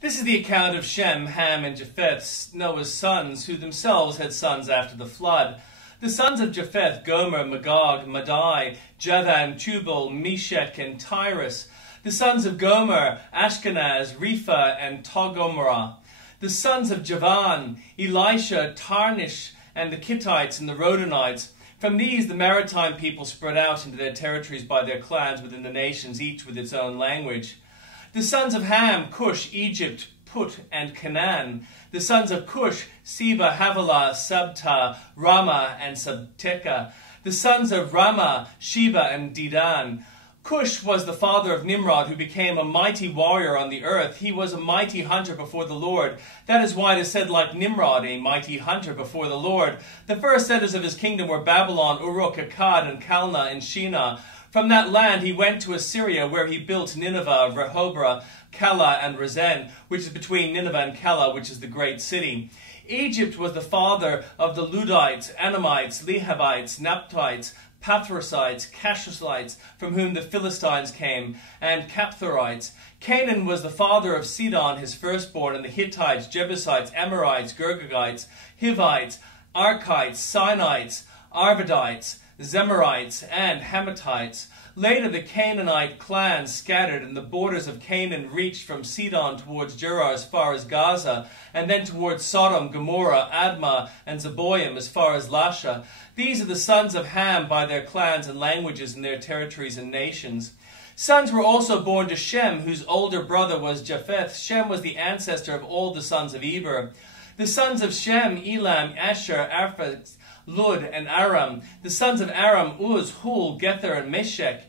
This is the account of Shem, Ham, and Japheth, Noah's sons, who themselves had sons after the flood. The sons of Japheth: Gomer, Magog, Madai, Javan, Tubal, Meshech, and Tyrus. The sons of Gomer: Ashkenaz, Repha, and Togomorah. The sons of Javan: Elisha, Tarnish, and the Kittites and the Rodanites. From these the maritime people spread out into their territories by their clans within the nations, each with its own language. The sons of Ham: Cush, Egypt, Put, and Canaan. The sons of Cush: Seba, Havilah, Sabta, Ramah, and Sabteka. The sons of Ramah: Sheba and Dedan. Cush was the father of Nimrod, who became a mighty warrior on the earth. He was a mighty hunter before the Lord. That is why it is said, like Nimrod, a mighty hunter before the Lord. The first settlers of his kingdom were Babylon, Uruk, Akkad, and Calneh, and Shinar. From that land he went to Assyria, where he built Nineveh, Rehoboth, Calah, and Resen, which is between Nineveh and Calah, which is the great city. Egypt was the father of the Ludites, Anamites, Lehabites, Naptites, Pathrosites, Cashosites, from whom the Philistines came, and Capthorites. Canaan was the father of Sidon, his firstborn, and the Hittites, Jebusites, Amorites, Girgagites, Hivites, Archites, Sinites, Arvadites, Zemarites, and Hamathites. Later the Canaanite clans scattered, and the borders of Canaan reached from Sidon towards Gerar as far as Gaza, and then towards Sodom, Gomorrah, Admah, and Zeboim as far as Lasha. These are the sons of Ham by their clans and languages and their territories and nations. Sons were also born to Shem, whose older brother was Japheth. Shem was the ancestor of all the sons of Eber. The sons of Shem: Elam, Asher, Arphaxad, Lud, and Aram. The sons of Aram: Uz, Hul, Gether, and Meshech.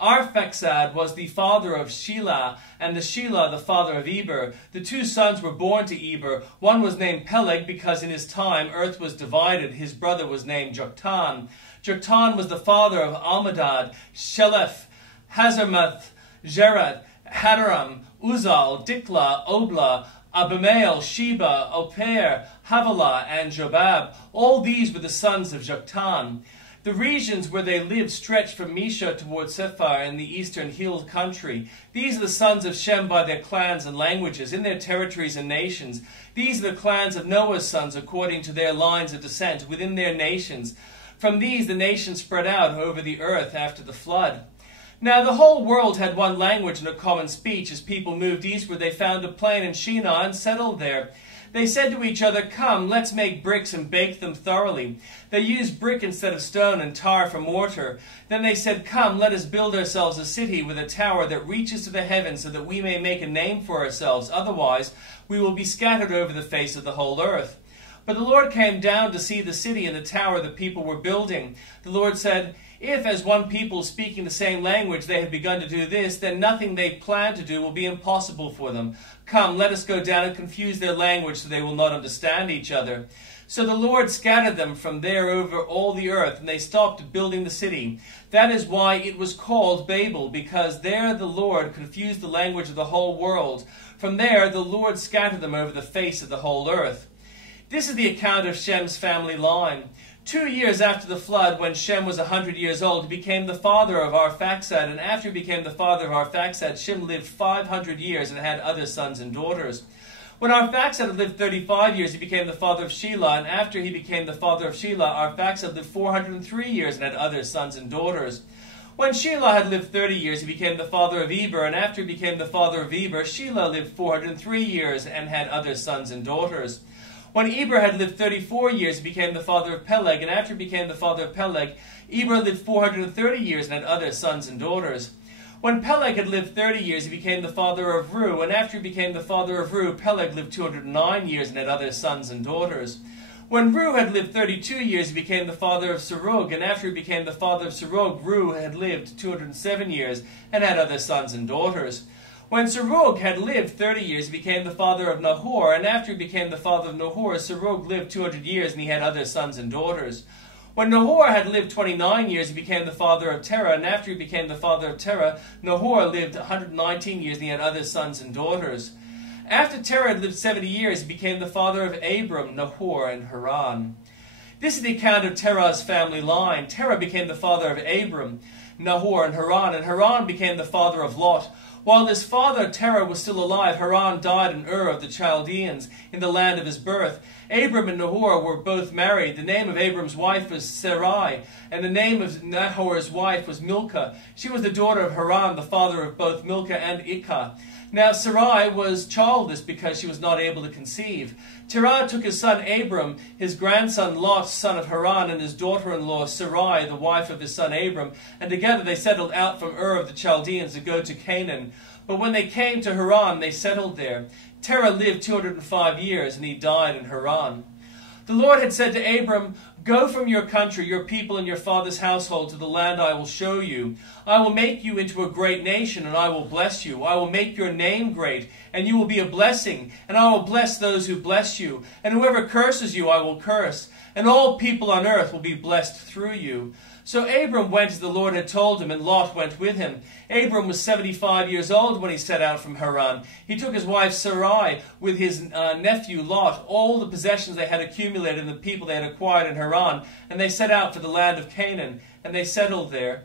Arphaxad was the father of Shelah, and the Shelah the father of Eber. The two sons were born to Eber. One was named Peleg, because in his time earth was divided. His brother was named Joktan. Joktan was the father of Almadad, Sheleph, Hazarmath, Jerad, Hadaram, Uzal, Dikla, Obla, Abimael, Sheba, Oper, Havilah, and Jobab. All these were the sons of Joktan. The regions where they lived stretched from Mesha toward Sephar in the eastern hill country. These are the sons of Shem by their clans and languages, in their territories and nations. These are the clans of Noah's sons according to their lines of descent, within their nations. From these the nations spread out over the earth after the flood. Now the whole world had one language and a common speech. As people moved eastward, they found a plain in Shinar and settled there. They said to each other, "Come, let's make bricks and bake them thoroughly." They used brick instead of stone and tar for mortar. Then they said, "Come, let us build ourselves a city with a tower that reaches to the heavens, so that we may make a name for ourselves. Otherwise, we will be scattered over the face of the whole earth." But the Lord came down to see the city and the tower the people were building. The Lord said, "If, as one people speaking the same language, they have begun to do this, then nothing they plan to do will be impossible for them. Come, let us go down and confuse their language, so they will not understand each other." So the Lord scattered them from there over all the earth, and they stopped building the city. That is why it was called Babel, because there the Lord confused the language of the whole world. From there the Lord scattered them over the face of the whole earth. This is the account of Shem's family line. 2 years after the flood, when Shem was 100 years old, he became the father of Arphaxad, and after he became the father of Arphaxad, Shem lived 500 years and had other sons and daughters. When Arphaxad had lived 35 years, he became the father of Shelah, and after he became the father of Shelah, Arphaxad lived 403 years and had other sons and daughters. When Shelah had lived 30 years, he became the father of Eber, and after he became the father of Eber, Shelah lived 403 years and had other sons and daughters. When Eber had lived 34 years, he became the father of Peleg, and after he became the father of Peleg, Eber lived 430 years and had other sons and daughters. When Peleg had lived 30 years, he became the father of Ru, and after he became the father of Ru, Peleg lived 209 years and had other sons and daughters. When Ru had lived 32 years, he became the father of Serug, and after he became the father of Serug, Ru had lived 207 years and had other sons and daughters. When Serug had lived 30 years, he became the father of Nahor, and after he became the father of Nahor, Serug lived 200 years and he had other sons and daughters. When Nahor had lived 29 years, he became the father of Terah, and after he became the father of Terah, Nahor lived 119 years and he had other sons and daughters. After Terah had lived 70 years, he became the father of Abram, Nahor, and Haran. This is the account of Terah's family line. Terah became the father of Abram, Nahor, and Haran became the father of Lot. While his father Terah was still alive, Haran died in Ur of the Chaldeans, in the land of his birth. Abram and Nahor were both married. The name of Abram's wife was Sarai, and the name of Nahor's wife was Milcah. She was the daughter of Haran, the father of both Milcah and Ikah. Now Sarai was childless because she was not able to conceive. Terah took his son Abram, his grandson Lot, son of Haran, and his daughter-in-law Sarai, the wife of his son Abram, and together they settled out from Ur of the Chaldeans to go to Canaan. But when they came to Haran, they settled there. Terah lived 205 years, and he died in Haran. The Lord had said to Abram, "Go from your country, your people, and your father's household to the land I will show you. I will make you into a great nation, and I will bless you. I will make your name great, and you will be a blessing. And I will bless those who bless you. And whoever curses you, I will curse. And all people on earth will be blessed through you." So Abram went as the Lord had told him, and Lot went with him. Abram was 75 years old when he set out from Haran. He took his wife Sarai with his nephew Lot, all the possessions they had accumulated and the people they had acquired in Haran, and they set out for the land of Canaan, and they settled there.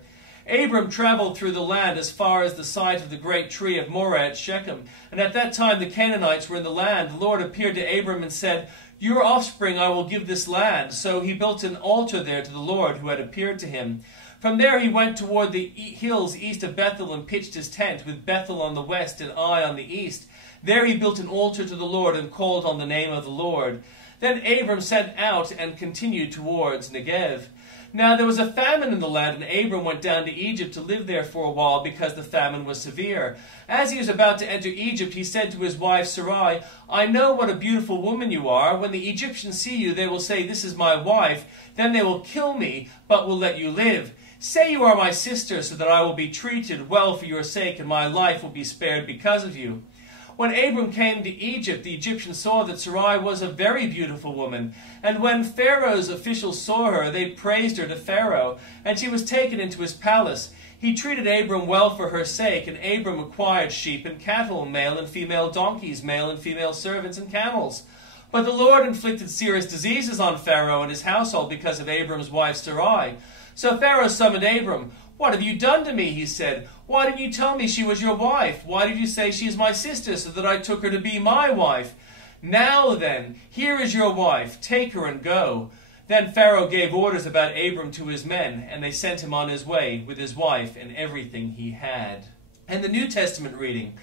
Abram traveled through the land as far as the site of the great tree of Moreh at Shechem, and at that time the Canaanites were in the land. The Lord appeared to Abram and said, "Your offspring I will give this land." So he built an altar there to the Lord who had appeared to him. From there he went toward the hills east of Bethel and pitched his tent, with Bethel on the west and Ai on the east. There he built an altar to the Lord and called on the name of the Lord. Then Abram set out and continued towards Negev. Now there was a famine in the land, and Abram went down to Egypt to live there for a while because the famine was severe. As he was about to enter Egypt, he said to his wife Sarai, "I know what a beautiful woman you are. When the Egyptians see you, they will say, 'This is my wife.' Then they will kill me, but will let you live. Say you are my sister, so that I will be treated well for your sake, and my life will be spared because of you." When Abram came to Egypt, the Egyptians saw that Sarai was a very beautiful woman. And when Pharaoh's officials saw her, they praised her to Pharaoh, and she was taken into his palace. He treated Abram well for her sake, and Abram acquired sheep and cattle, male and female donkeys, male and female servants, and camels. But the Lord inflicted serious diseases on Pharaoh and his household because of Abram's wife Sarai. So Pharaoh summoned Abram. "What have you done to me?" he said. "Why didn't you tell me she was your wife? Why did you say she is my sister, so that I took her to be my wife? Now then, here is your wife. Take her and go." Then Pharaoh gave orders about Abram to his men, and they sent him on his way with his wife and everything he had. And the New Testament reading.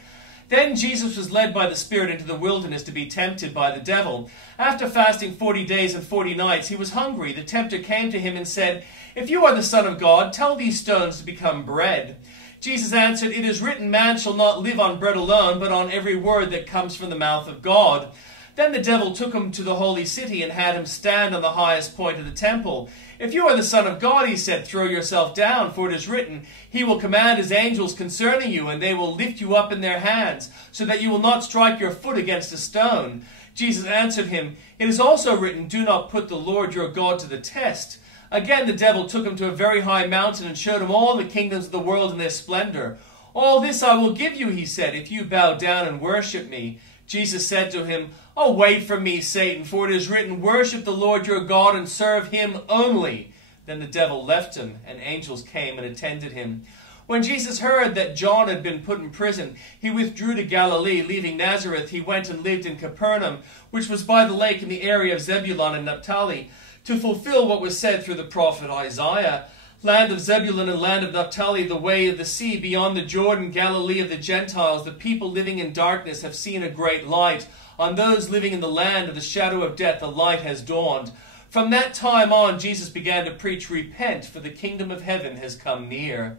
Then Jesus was led by the Spirit into the wilderness to be tempted by the devil. After fasting 40 days and 40 nights, he was hungry. The tempter came to him and said, "If you are the Son of God, tell these stones to become bread." Jesus answered, "It is written, man shall not live on bread alone, but on every word that comes from the mouth of God." Then the devil took him to the holy city and had him stand on the highest point of the temple. "If you are the Son of God," he said, "throw yourself down, for it is written, he will command his angels concerning you, and they will lift you up in their hands, so that you will not strike your foot against a stone." Jesus answered him, "It is also written, do not put the Lord your God to the test." Again the devil took him to a very high mountain and showed him all the kingdoms of the world in their splendor. "All this I will give you," he said, "if you bow down and worship me." Jesus said to him, "Away from me, Satan, for it is written, worship the Lord your God and serve him only." Then the devil left him, and angels came and attended him. When Jesus heard that John had been put in prison, he withdrew to Galilee. Leaving Nazareth, he went and lived in Capernaum, which was by the lake in the area of Zebulun and Naphtali, to fulfill what was said through the prophet Isaiah. "Land of Zebulun and land of Naphtali, the way of the sea, beyond the Jordan, Galilee of the Gentiles, the people living in darkness have seen a great light. On those living in the land of the shadow of death, the light has dawned." From that time on, Jesus began to preach, "Repent, for the kingdom of heaven has come near."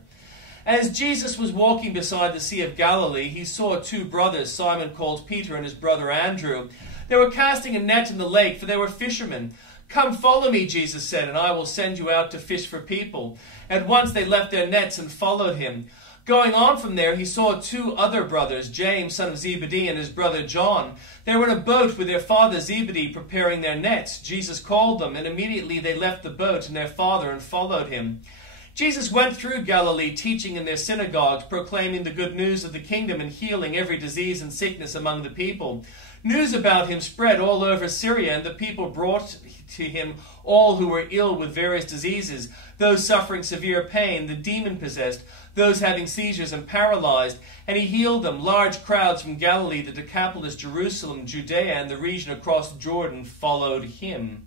As Jesus was walking beside the Sea of Galilee, he saw two brothers, Simon called Peter and his brother Andrew. They were casting a net in the lake, for they were fishermen. "Come, follow me," Jesus said, "and I will send you out to fish for people." At once they left their nets and followed him. Going on from there, he saw two other brothers, James, son of Zebedee, and his brother John. They were in a boat with their father Zebedee, preparing their nets. Jesus called them, and immediately they left the boat and their father and followed him. Jesus went through Galilee, teaching in their synagogues, proclaiming the good news of the kingdom and healing every disease and sickness among the people. News about him spread all over Syria, and the people brought to him all who were ill with various diseases, those suffering severe pain, the demon-possessed, those having seizures and paralyzed, and he healed them. Large crowds from Galilee, the Decapolis, Jerusalem, Judea, and the region across Jordan followed him.